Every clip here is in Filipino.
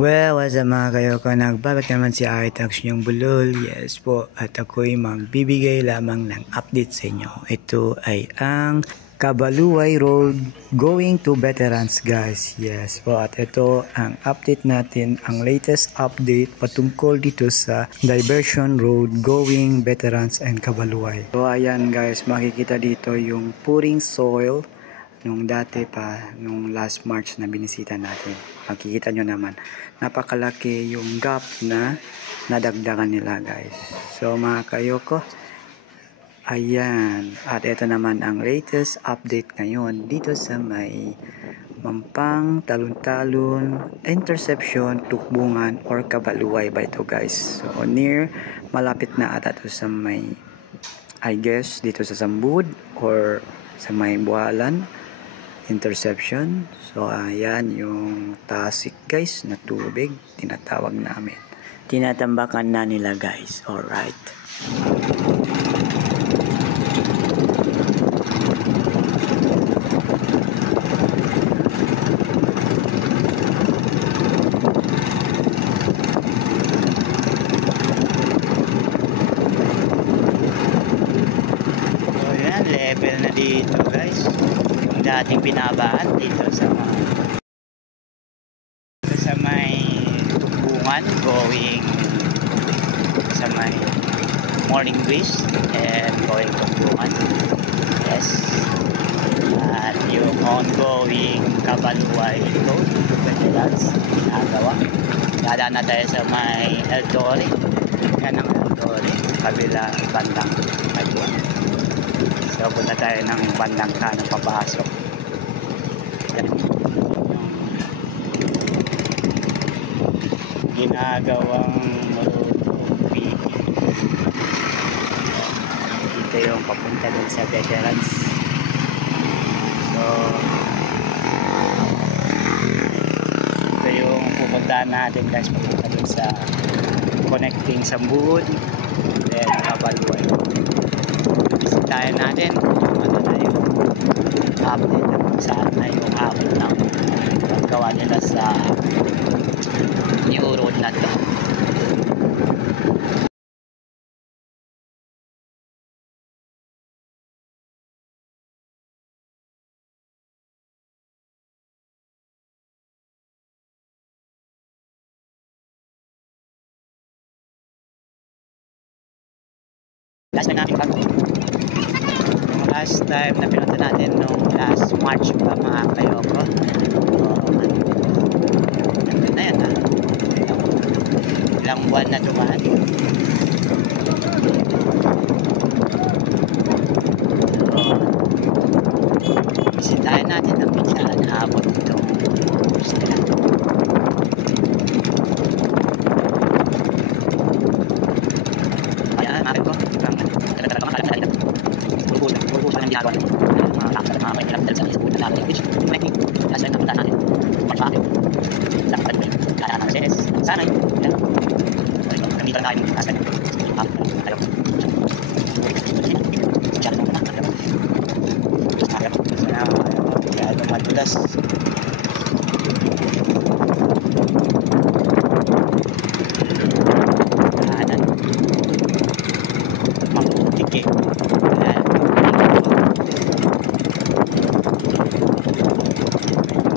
Well, what's up mga kayoko, nagbabalik naman si Artax yung bulol. Yes po, at ako'y magbibigay lamang ng update sa inyo. Ito ay ang Kabaluay Road going to Veterans, guys. Yes po, at ito ang update natin, ang latest update patungkol dito sa Diversion Road going Veterans and Kabaluay. So ayan guys, makikita dito yung pouring soil nung dati pa, nung last March na binisita natin. Makikita nyo naman, napakalaki yung gap na nadagdagan nila guys. So mga kayoko, ayan. At ito naman ang latest update ngayon dito sa may Mampang, Talon-Talon, Interception, Tukbungan, or Kabaluay ba ito guys. So near, malapit na ata ito sa may, I guess, dito sa Sambud or sa may Bualan. Interception. So ayan yung tasik guys na tubig tinatawag namin. Tinatambakan na nila guys. Alright. So ayan, level na dito guys. Dating binabaan dito sa may Tukbungan going sa may Morning Breeze and going Tukbungan. Yes. At yung ongoing Kabaluay Road Veterans ginagawa. Dadaan na tayo sa may El Torre. Yan ang El Torre, kabila bandang kaliwa. So punta tayo ng bandang kanan papasok. Ginagawang road to dito yung papunta dun sa Veterans. So ito yung pupuntahan natin guys, papunta dun sa connecting Sambud then Kabaluay. Bisitahin natin ano na yung update na kung saan na yung habol ng paggawa nila sa new road na to. Last time natin bago. Yung last time na pinunta natin nung last March pa mga kayoko. Nandun na yan ha. Ilang buwan na dumaan. So, bisitahin natin ang pinsaan na abot itong sila. Ayan, makit ko. Puro-puro ang ginagawa natin. Mga kailangan sa isip na natin. Which, last time napunta natin. March-bakit. Lakad mo yung kaya ng CS. Sana yun. Nandito na tayo last time. Ayaw. Diyan mo na. Ayaw. Kaya madulas. Kanan. Mabutik eh.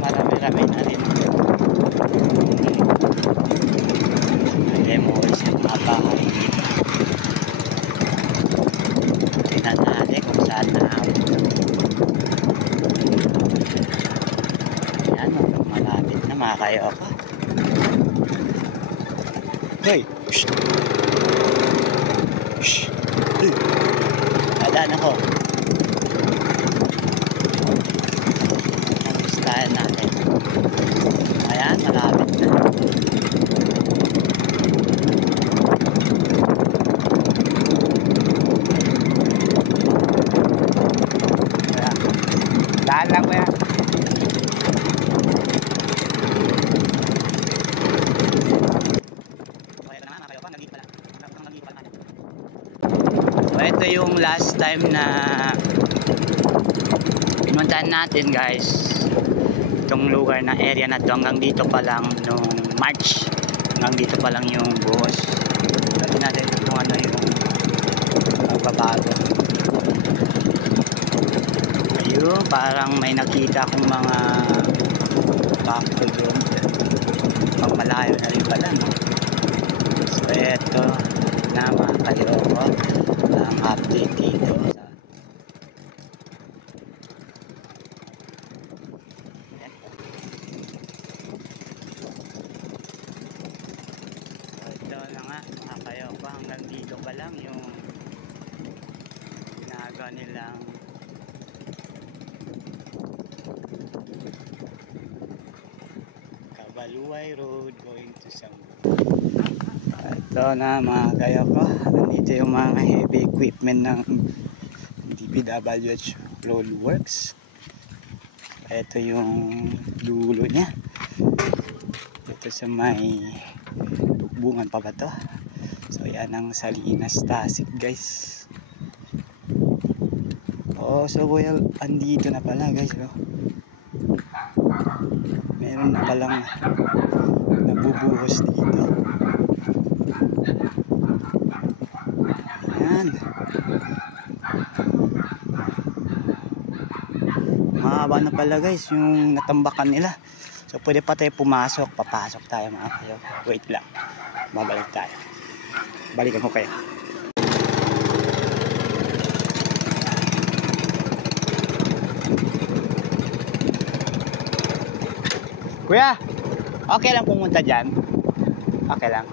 Marami-rami na rin. Memories ng mga bahay. Tingnan natin kung saan na yan, malapit na mga kayoko. Hey! Shhh! Shhh! Dadaan ako. Nagustahan natin. Ayan, malapit na. Daan lang ko yan. So ito yung last time na pinuntahan natin guys. Itong lugar na area na to hanggang dito pa lang nung March. Hanggang dito pa lang yung buhos. Sabi natin kung ano yung magbabago. Ayun, parang may nakita akong mga bakal doon. Pang malayo na rin pala, no? So eto na mga kayoko ang update dito. Ito na nga mga kayoko, hanggang dito pa lang yung ginagawa nilang Kabaluay Road going to Sambud. Ito na mga kayoko, nandito yung mga heavy equipment ng DPWH Road Works. Ito yung dulo nya, ito sa may bungan pa ba to. So yan ang Salinas Tasik guys. Oh, so well, andito na pala guys, no? Meron na palang nabubuhos dito. Ayan, mahaba na pala guys yung natambakan nila. So pwede pa tayo pumasok, papasok tayo mga kayo. Wait lang, babalik tayo, balikan ko kayo. Kuya, okay lang pumunta dyan? Okay lang.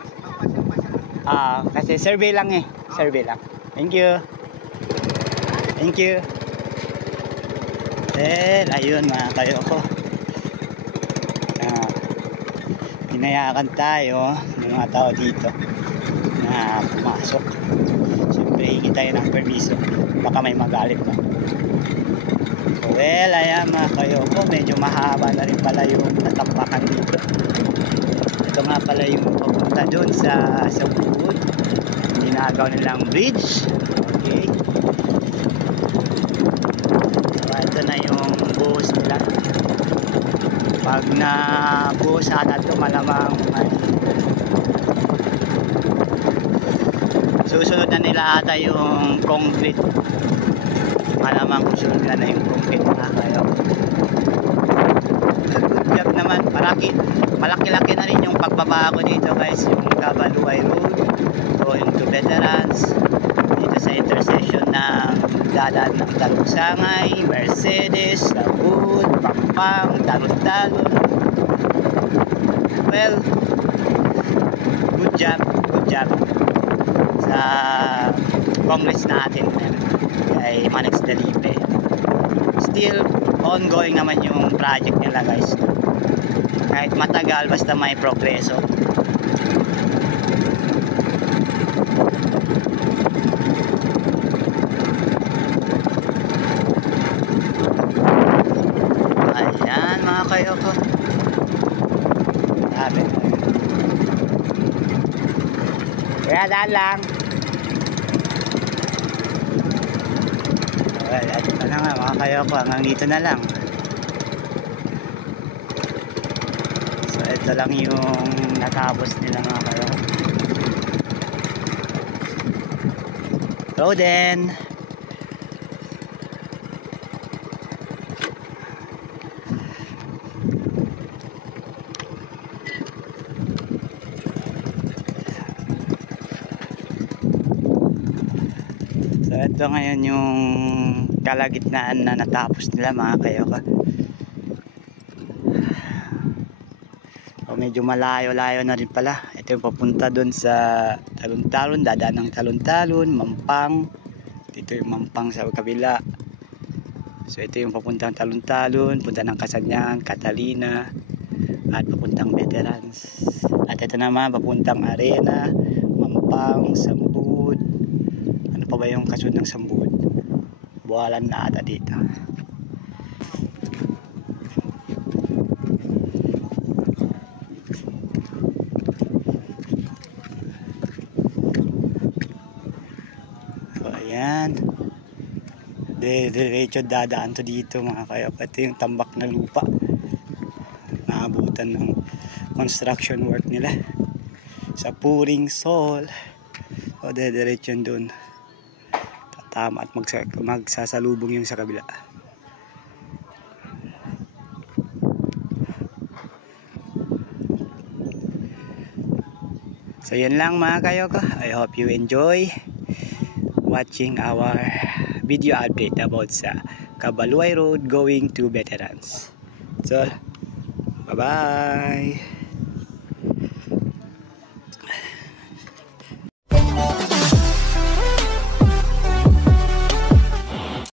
Kasi survey lang eh. Survey lang. Thank you. Thank you. Ayun mga kayoko. Hinayakan tayo ng mga tao dito na pumasok. Siyempre hingi tayo ng permiso. Baka may magalit na. Well, ayan mga kayoko, medyo mahaba na rin pala yung natampakan dito. Ito nga pala yung papunta doon sa Sambud. Ginagawa nilang bridge. Okay. So, ito na yung buhos nila. Pag nabuhos ata ito, malamang may susunod na nila ata yung concrete. Malamang susunod na yung concrete na kayo. Good job naman. Malaki-laki na rin yung pagbabago dito guys. Yung Kabaluay Road going to Veterans. Dito sa intersection ng dalan ng Talugsangay, Mercedes, Sambud, Pampang, Talon-Talon. Well, good job sa Congress natin kay Manex Delipe. Still ongoing naman yung project nila guys. Kahit matagal basta may progreso. Ayan mga kayoko. Sabi. Kaya daan lang. Well, ito na nga mga kayoko, hanggang dito na lang. So ito lang yung natapos nila mga kayoko. Go then. So ito ngayon yung kalagitnaan na natapos nila mga kayoko. O medyo malayo-layo na rin pala. Ito yung papunta dun sa Talon-Talon, dadaan ng Talon-Talon, Mampang. Dito yung Mampang sa kabila. So ito yung papuntang Talon-Talon, punta ng Kasanyahan, Catalina, at papuntang Veterans. At ito naman papuntang Arena, Mampang, Sambud. Ano pa ba yung kasunod ng Sambud? Buwalan na ata dito. So ayan, diretso dadaan to dito mga kayoko. Ito yung tambak na lupa, naabutan ng construction work nila sa Puring Sol. O dediretso dun, tatama at magsasalubong yung sa kabila. So yun lang mga kayoko, I hope you enjoy watching our video update about sa Cabaluay Road going to Veterans. So bye bye.